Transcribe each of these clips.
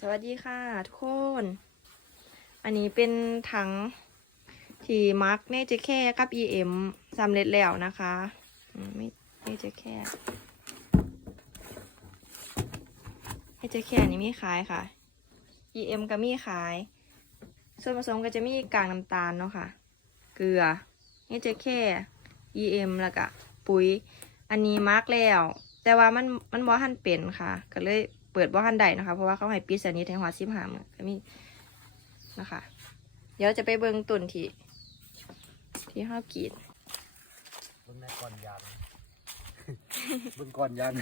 สวัสดีค่ะทุกคน อันนี้เป็นถังที่มาร์กเนเจแค่กับ EM สำเร็จแล้วนะคะไม่เนเจแค่เนเจแค่นี้มีขายค่ะ EM ก็มีขาย ส่วนผสมก็จะมีกากน้ำตาลเนาะค่ะ เกลือเนเจแค่ EM แล้วก็ปุ๋ย อันนี้มาร์กแล้ว แต่ว่ามันมันบ่ทันเป็นค่ะ ก็เลย ปิดบ่ทันได้นะคะ เพราะว่าเขาให้ปิดสนิทให้หัวซิบหามือก็มีนะคะ เดี๋ยวจะไปเบิ่งตุ่นที่ ที่ห้ากรีดเบิ่งในก่อนยันเบิ่งก่อนยัน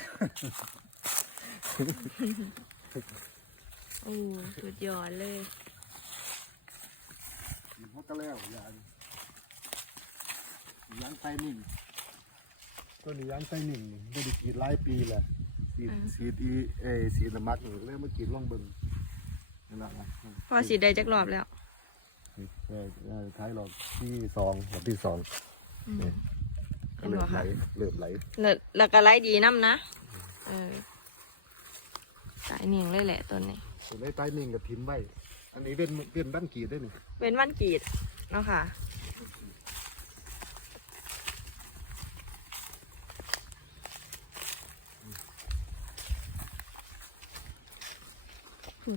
โอ้สุดยอดเลยมันก็แล้วยันยันไตหนึ่งตัวนี้ยันไตหนึ่งนี่ไม่ได้กรีดหลายปีแหละ สีดอ่าสีดอีเอยสีดน้ำมักนี่เลยมากรีดล่องเบิ่งนั่นแหละนะพอสีได้จักรอบแล้วนี่เออเออท้ายรอบที่สองรอบที่สองอืมก็เริ่มไหลเริ่มไหลแล้วแล้วก็ไล่ดีน้ำนะเออสายเนียงเลยแหละต้นนี้ ส่วนไอ้ไตหนึ่งกับทิมไว้อันนี้เป็นเป็นด้านกรีดได้หนึ่งเป็นวันกรีดเนาะค่ะ ไม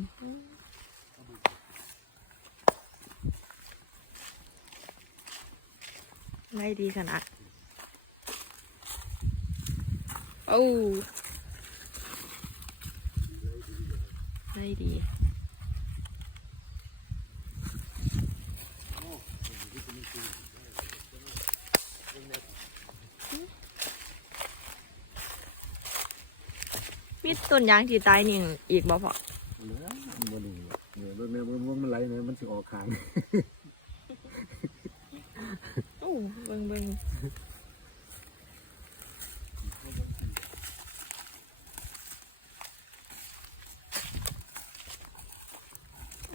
่ดีขนาดโอ้ไม่ดีมีต้นยางที่ตายนี่อีกบ่พอ ไหลเนี่ยมันสิออกขางโอ้เบิ่งเบิ่ง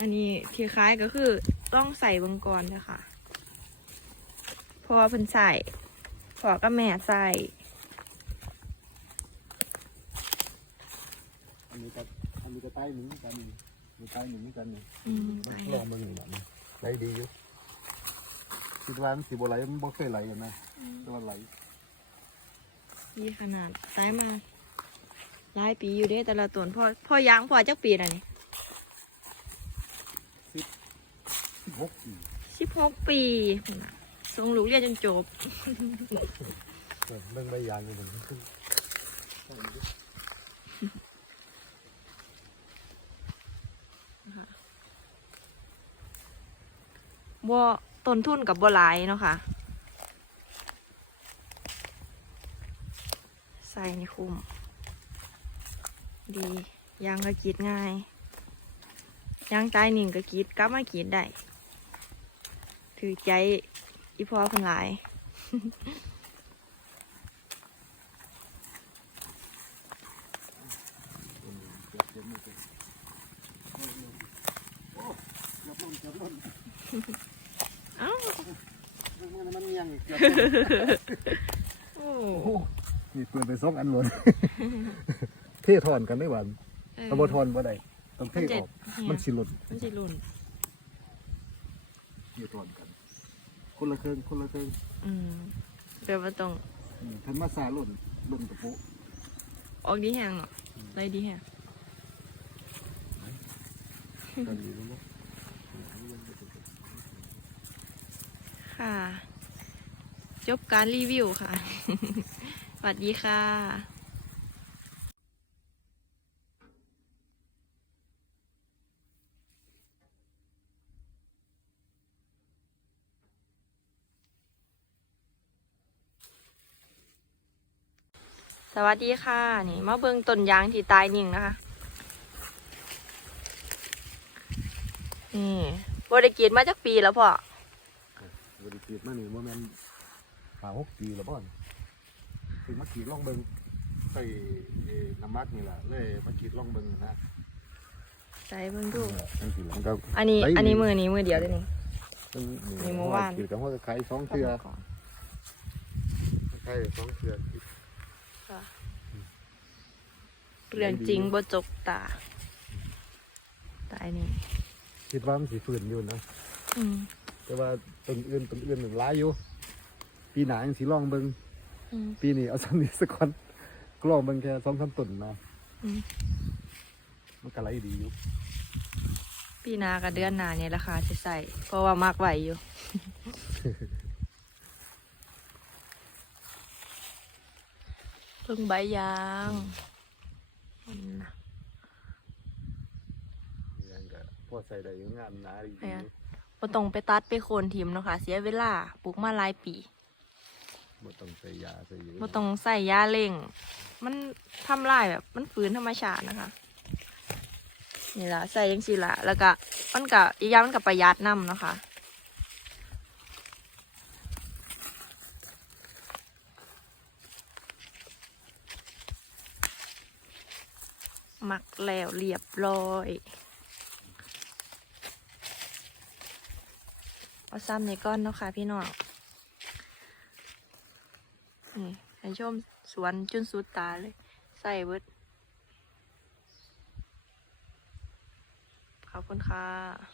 อันนี้ที่คล้ายก็คือต้องใส่เบังกรนะคะเพราะว่าเพิ่นใส่พอกับแม่ใส่อันนี้ก็อันนี้ก็ใต้หนึ่งกันนี่ มีใต้หนึ่งกันนี่อืมมันใส่ลองมาหนึ่งแบบนี้ไหลดีอยู่คิดว่ามันสิบ่ไหลมันบ่เคยไหลกันนะแต่ว่าไหลดีขนาดใส่มาหลายปีอยู่เด้แต่ละต้นพ่อพ่อยางพ่อจักปีน่ะนี่หกปีสิบหกปีพุ่นน่ะส่งลูกเรียนจนจบเออเรื่องใบยางนี่มันขึ้น บ่ต้นทุนกับบ่หลายเนาะค่ะ ใส่ในคุ้มดียางก็กีดง่ายยางตายหนึ่งก็กีดกลับมากีดได้ ถือใจอีพอคนหลายเกือบล้น เกือบล้นเอ้ามันมันเงียงเกือบโอ้โอ้มีเปิดไปสองอันล้นเท่ทอนกันได้หวานเออถ้าบ่ทอนบ่ได้ต้องมัเท่นจะออก มันสิหล่นมันจะหล่นเท่ทอนกัน คนละเครื่องคนละเครื่องอืมแปลว่าต้องอืมทันมาซาหล่นหล่นกระปุกออกดีแหงเนาะไรดีแหง กันอยู่แล้ว ค่ะ จบการรีวิวค่ะ สวัสดีค่ะสวัสดีค่ะ นี่มาเบิ่งต้นยางที่ตายนิ่งนะคะ นี่บริกีดมาจากปีแล้วพ่อ บริกีดมานี่ว่ามันหาหกปีแล้วบ่อนคือมากีดล่องเบิงใส่เอ่อน้ำมักนี่แหละเลยมากีดล่องเบิงนะใส่เบิ่งดูตั้งกี่หลังก็ อันนี้ไอ้อันนี้มือนี้มือเดียวเลยนี่ตั้งมีเมื่อวานกีดกับหัวตะไคร้สองเทือตะไคร้สองเทือเรื่องจริงบ่จกตาอันนี้คิดว่ามันสิฝืนอยู่นะอืม แต่ว่าต้นอื่นต้นอื่นหนึ่งหลายอยู่ ปีหน้ายังสิลองเบิ่งอืม ปีนี้เอาซ้ำนี้สักคนก็ลองเบิ่งแค่สองสามต้นนะอืมมันก็ไหลดีอยู่ปีหนากับเดือนหนาเนี่ยราคาจะใส่เพราะว่ามากไหวอยู่ เพิ่งใบยางมันนะยังก็พอใส่ได้อยู่งามหนาดีแม่น บ่ต้องไปตัดไปโคนทิมเนาะค่ะเสียเวลาปลูกมาหลายปีบ่ต้องใส่ยาใส่เยอะบ่ต้องใส่ยาเร่ง มันทำลายแบบ มันฝืนธรรมชาตินะคะนี่ละใส่ยังสิละแล้วก็มันก็อีกอย่างมันก็ประหยัดน้ำเนาะค่ะหมักแล้วเรียบร้อย เอาซ้ำในก้อนเนาะค่ะพี่น้องนี่ให้ชมสวนจนสุดตาเลย ใส่เบิดขอบคุณค่ะ